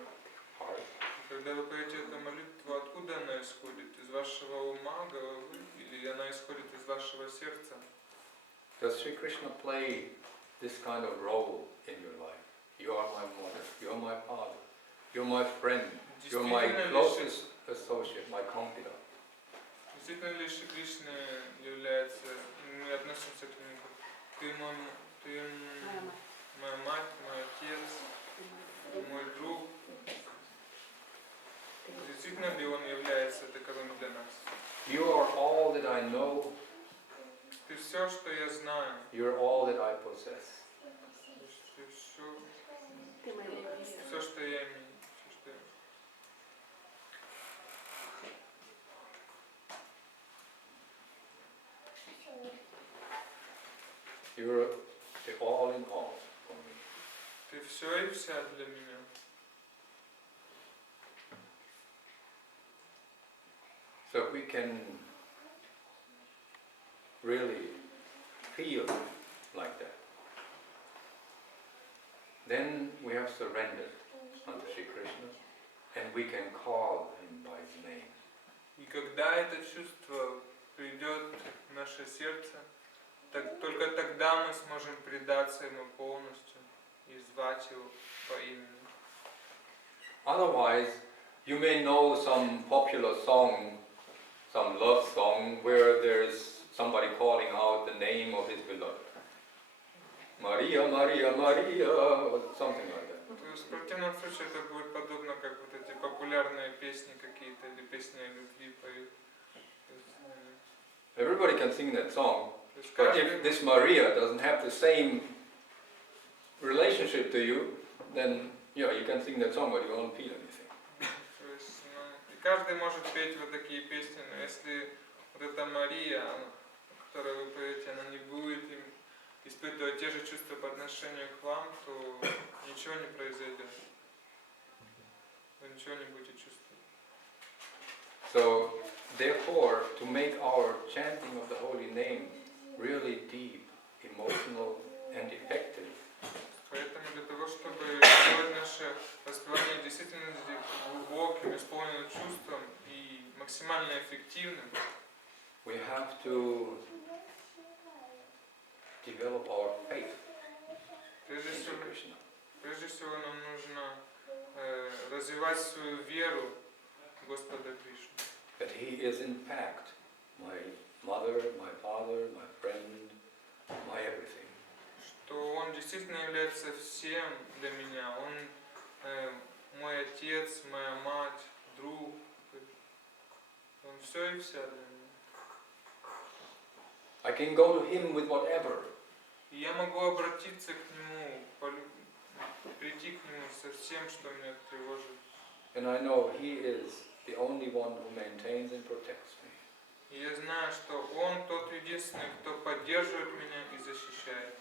heart? Когда вы поете эту молитву, откуда она исходит? Из вашего ума, головы? Или она исходит из вашего сердца? Does Shri Krishna play this kind of role in your life? You are my mother, you are my father, you're my friend, you're my closest associate, my confidant. Действительно ли Шри Кришна является, мы относимся к нему, ты моя мать, мой отец, мой друг? Действительно ли он является таковым для нас? You are all that I know, Ты все, что я знаю, you're all that I possess. ты Ты моя вера. все, что я имею, все, что я... You're the all in all for me. Ты все и вся для меня. So we can really feel like that. Then we have surrendered unto Shri Krishna and we can call him by his name. И когда это чувство придет в наше сердце, только тогда мы сможем предаться ему полностью и звать его по имени. Otherwise, you may know some popular song, some love song, where there's somebody calling out the name of his beloved. Maria, Maria, Maria, or something like that. То есть в противном случае это будет подобно, как вот эти популярные песни какие-то, или песни о любви поют. Everybody can sing that song, То есть but каждый, if this Maria doesn't have the same relationship to you, then you can sing that song, but you won't feel anything. то есть, и каждый может петь вот такие песни, но если вот эта Мария, которую вы поете, она не будет испытывать те же чувства по отношению к вам, то ничего не произойдет. Вы ничего не будете чувствовать. So therefore, to make our chanting of the holy name really deep, emotional, and effective, Поэтому для того, чтобы сделать наше воспевание действительно глубоким, исполненным чувством и максимально эффективным, we have to develop our faith прежде in Sri всего, Krishna. прежде всего нам нужно развивать свою веру в Господа Кришну. That he is in fact my mother, my father, my friend, my everything. Что Он действительно является всем для меня. Он мой отец, моя мать, друг. Он все и вся для меня. I can go to him with whatever. И я могу обратиться к Нему, прийти к Нему со всем, что меня тревожит. And I know he is the only one who maintains and protects me. И я знаю, что Он тот единственный, кто поддерживает меня и защищает.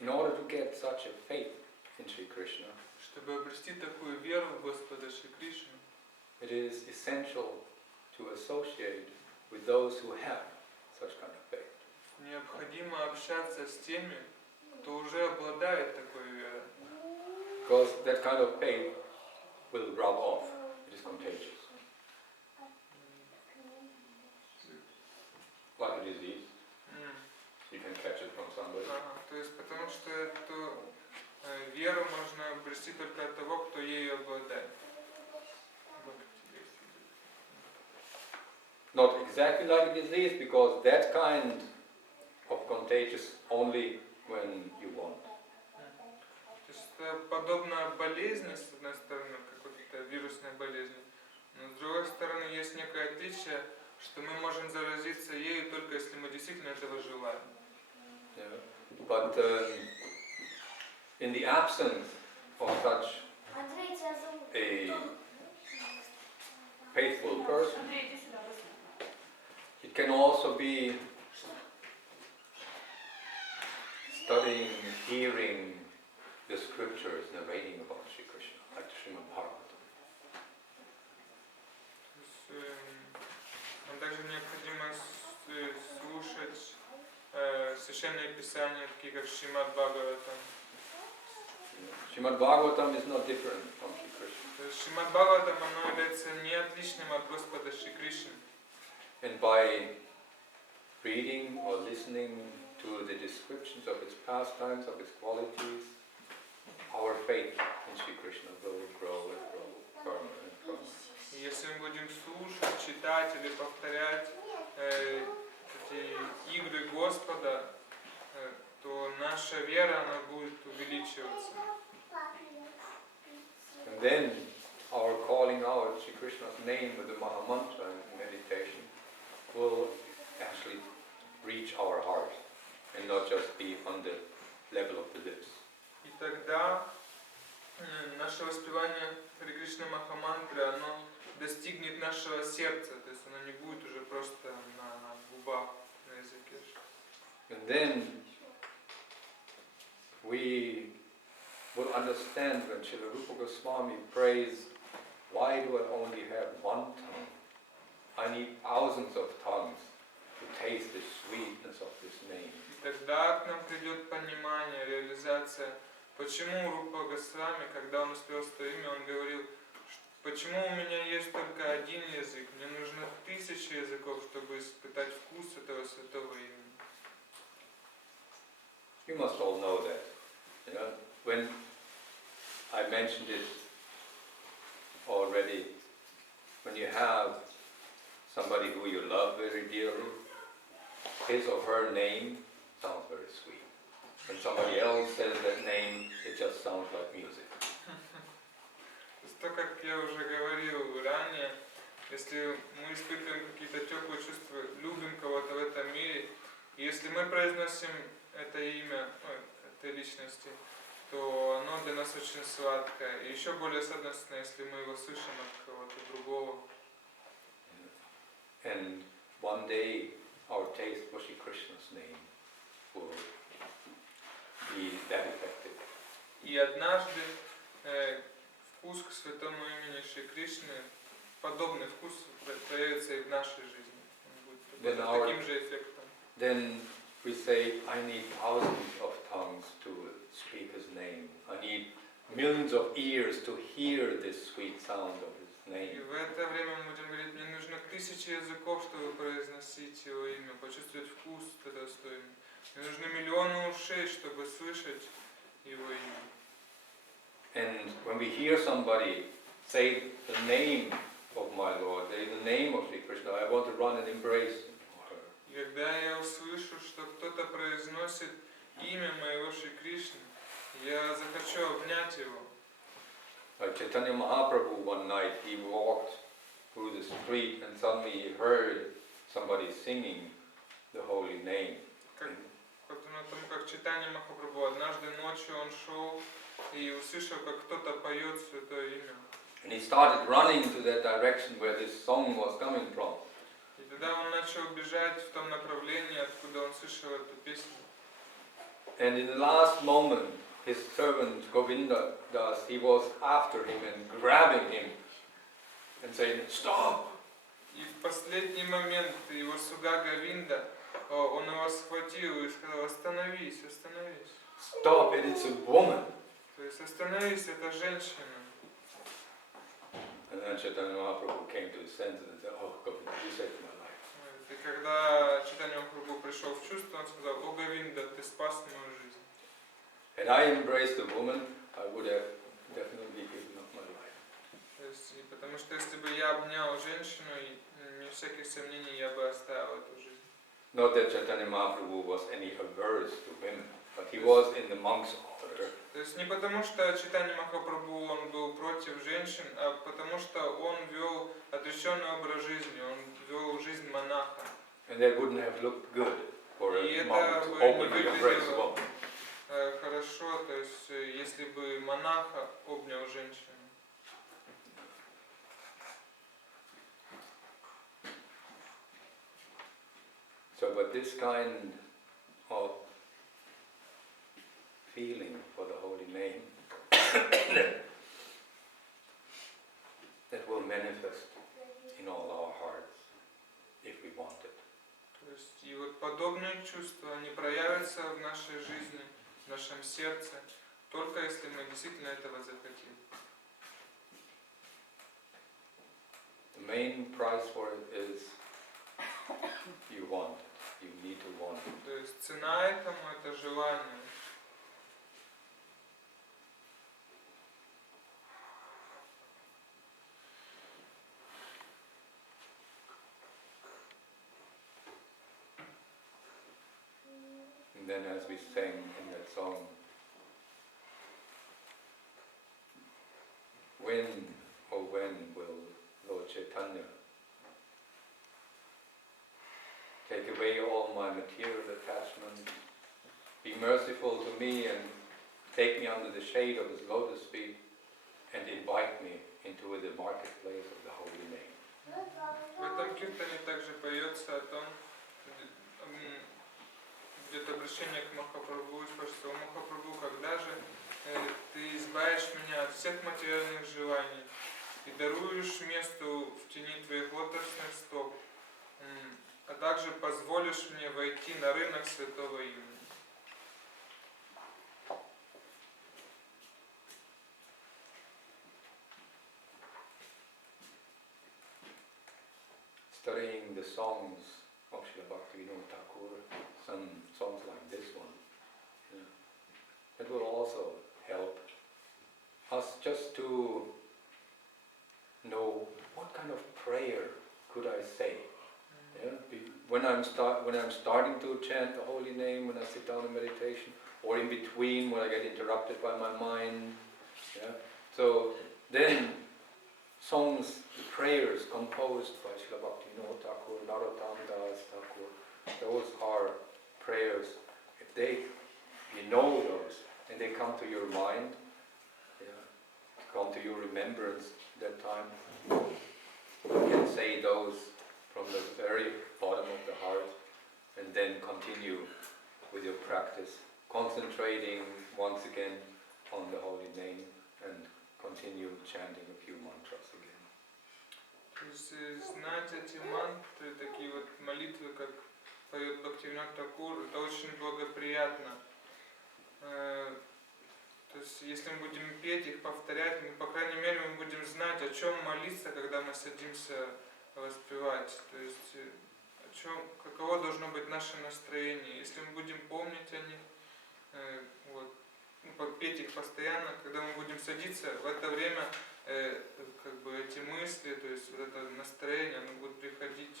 In order to get such a faith in Sri Krishna, Чтобы обрести такую веру в Господа Шри Кришну, it is essential to associate with those who have such kind of faith. необходимо общаться с теми, кто уже обладает такой верой. Because that kind of faith will rub off. It is contagious. Like a disease. You can catch it from somebody. Ага, то есть потому что эту веру можно обрести только от того, кто ею обладает. Not exactly like a disease, because that kind of contagious only when you want. То есть это подобно болезни, с одной стороны, как вот эта вирусная болезнь, но с другой стороны есть некое отличие, что мы можем заразиться ею только если мы действительно этого желаем. Yeah. But in the absence of such a faithful person, it can also be studying, hearing the scriptures narrating about Sri Krishna, like Srimad Bhagavatam. То есть, нам также необходимо слушать священные писания, такие как Шримад Бхагаватам. Srimad Bhagavatam is not different from Sri Krishna. То есть Шримад Бхагаватам, оно является не отличным от Господа Шри Кришны. And by reading or listening to the descriptions of his pastimes, of his qualities, our faith in Sri Krishna will grow and grow firmer and firmer. И если мы будем слушать, читать или повторять эти игры Господа, то наша вера, она будет увеличиваться. And then our calling out Sri Krishna's name with the Mahamantra in meditation will actually reach our heart and not just be on the level of the lips. И тогда наше воспевание Харе Кришна Махамантры, оно достигнет нашего сердца, то есть оно не будет уже просто на губах, на языке. And then we will understand when Srila Rupa Goswami prays, why do I only have one tongue? I need thousands of tongues to taste the sweetness of this name. И тогда к нам придет понимание, реализация, почему Рупа Госвами, когда он успел свое имя, он говорил, почему у меня есть только один язык, мне нужно 1000 языков, чтобы испытать вкус этого святого имени. You must all know that. You know, when I mentioned it already, when you have somebody who you love very dearly, his or her name sounds very sweet. When somebody else says that name, it just sounds like music. То, как я уже говорил ранее, если мы испытываем какие-то теплые чувства, любим кого-то в этом мире, и если мы произносим это имя этой личности, то оно для нас очень сладкое. И еще более сладостно, если мы его слышим от кого-то другого. And one day our taste for Shri Krishna's name will be that effective. И однажды вкус к святому имени Шри Кришны, подобный вкус проявится и в нашей жизни. Он будет таким же эффектом. Then we say, I need thousands of tongues to speak His name. I need millions of ears to hear this sweet sound of His И name. в это время мы будем говорить, мне нужно 1000 языков, чтобы произносить Его имя, почувствовать вкус этого имя. Мне нужны миллионы ушей, чтобы слышать Его имя. And when we hear somebody say the name of my Lord, the name of Sri Krishna, I want to run and embrace him or her. И когда я услышу, что кто-то произносит имя моего Шри Кришны, я захочу обнять его. Like Chaitanya Mahaprabhu one night, he walked through the street and suddenly he heard somebody singing the holy name. Потому как Чайтанья Махапрабху однажды ночью он шел и услышал, как кто-то поет святое имя. And he started running to that direction where this song was coming from. И тогда он начал бежать в том направлении, откуда он слышал эту песню. And in the last moment, his servant Govinda Das, he was after him and grabbing him and saying, "Stop!" И в последний момент его слуга Говинда, он его схватил и сказал: остановись, остановись. "Stop it, it's a woman." То есть остановись, это женщина. And then Chaitanya Mahaprabhu came to his senses and said, "Oh, Govinda, you saved my life." И когда Чайтанья Махапрабху пришел в чувство, он сказал: о Говинда, ты спас мою жизнь. Had I embraced a woman, I would have definitely given up my life. То есть, потому что если бы я обнял женщину, не всяких сомнений, я бы оставил эту жизнь. Not that Chaitanya Mahaprabhu was any averse to women, but he was in the monks' order. То есть не потому что Чайтанья Махапрабху он был против женщин, а потому что он вел отреченный образ жизни, он вел жизнь монаха. And that wouldn't have looked good for И a monk to это бы не openly embrace a выглядело woman. хорошо, то есть если бы монаха обнял женщину. So, but this kind of feeling for the holy name that will manifest in all our hearts if we want it. То есть и вот подобные чувства, они проявятся в нашей жизни, в нашем сердце, только если мы действительно этого захотим. The main price for it is you want it. You need to want it. То есть цена этому – это желание. And then as we sang in that song, when will Lord Chaitanya take away all my material attachments, be merciful to me and take me under the shade of His lotus feet and invite me into the marketplace of the holy name. В этом киртане также поется о том, идет обращение к Махапрабху, и спрашивается: о Махапрабху, когда же ты избавишь меня от всех материальных желаний и даруешь место в тени твоих лотосных стоп, а также позволишь мне войти на рынок святого имени. Studying the songs of Srila Bhakti-yoga Thakur, some songs like this one, it will also help us just to know what kind of prayer could I say. Yeah? When I'm starting to chant the holy name, when I sit down in meditation, or in between when I get interrupted by my mind. Yeah? So then songs, prayers composed by Srila Bhakti-yoga Thakur, Narayana Thakur, those are prayers. If you know those, and they come to your mind, come to your remembrance that time, you can say those from the very bottom of the heart and then continue with your practice, concentrating once again on the holy name and continue chanting a few mantras again. То есть знать эти мантры, такие вот молитвы, как поет Бхакти-Yoga Такур, это очень благоприятно. То есть если мы будем петь их, повторять, по крайней мере мы будем знать, о чем молиться, когда мы садимся воспевать. То есть каково должно быть наше настроение. Если мы будем помнить о них, петь их постоянно, когда мы будем садиться, в это время эти мысли, то есть вот это настроение, оно будет приходить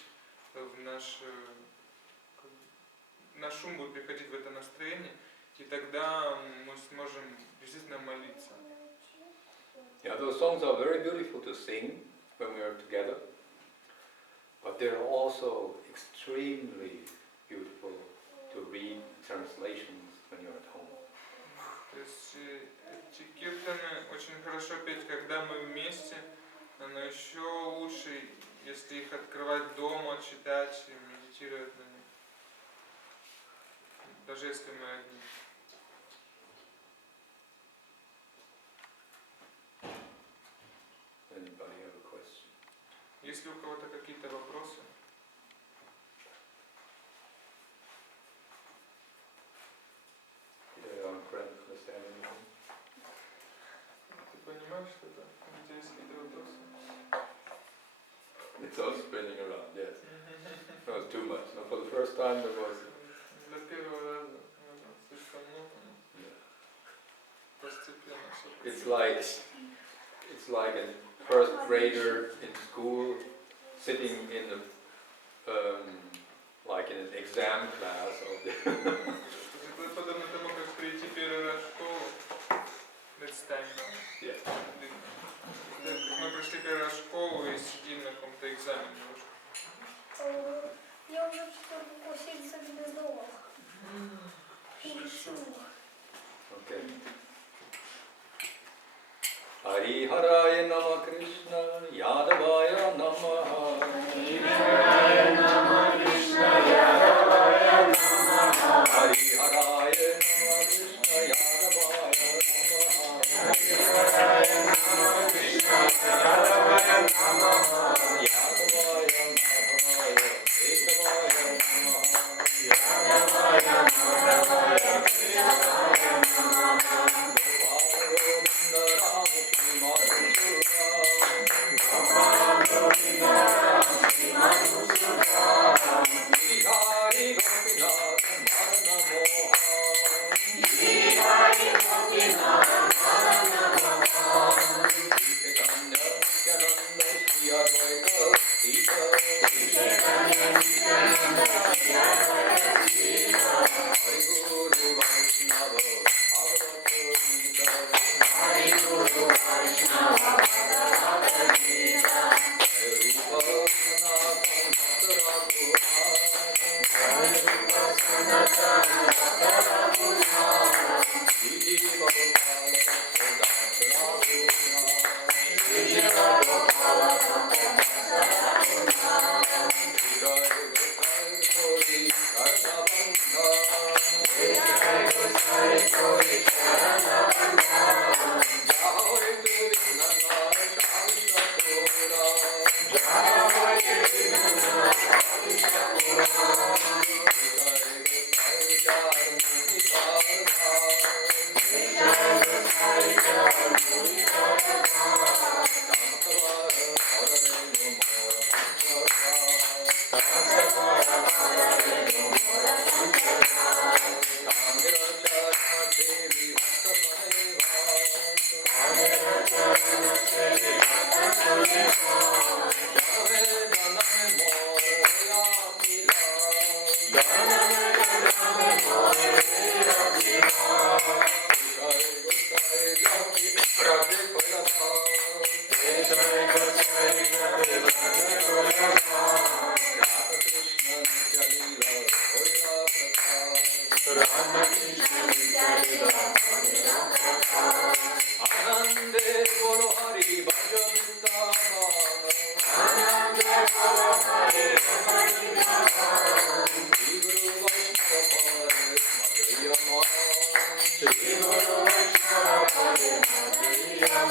в наш ум будет приходить в это настроение, и тогда мы сможем действительно молиться. Yeah, those songs are very beautiful to sing when we are together, but they're also extremely beautiful to read translations when you're at home. То есть эти киртаны очень хорошо петь, когда мы вместе, но еще лучше, если их открывать дома, читать и медитировать на них. Даже если мы одни. Anybody have a question? Есть ли у кого-то какие-то вопросы? Ты понимаешь, что это? У тебя есть какие-то вопросы? It's all spinning around, yes. No, it's too much. No, for the first time there was... Для первого раза слишком много. Постепенно. It's like a first grader in school sitting in the like in an exam class. Это подобно тому, как прийти первый раз в школу. Let's time now. Yeah. Мы пришли первый раз в школу и сидим на каком-то экзамене уже. Я уже в четвертом курсе экзамен сдавала. Okay. Hari Haraya Nama Krishna Yadavaya Namaha. Hari Haraya Nama Krishna Yadavaya Namaha. Hari Haraya Nama Krishna Yadavaya Namaha. Hari Haraya Nama Krishna Yadavaya Namaha. Yadavaya Namaha Ekavaya Namaha. Yadavaya Madhavaya Krishna Namaha. Shri Gopinath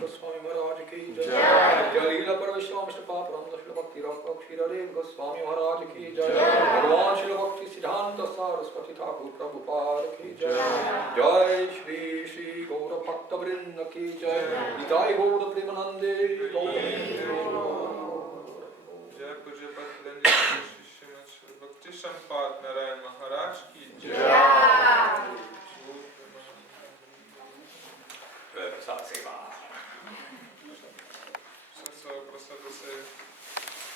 Goswami Maharaj ki jai. Jai. Jai Leela Parvishwamishta Paparam Shri Bhakti Rakha Kshiradev Goswami Maharaj ki jai. Bhagavan Shri Bhakti Siddhanta Saraswati Thakur Prabhupada ki jai. Jai Shri Shri Gaura Bhakta Vrinda ki jai. Nitai Gaura Premanande Jai Puja Patlanji Shri Bhakti Shampad Narayana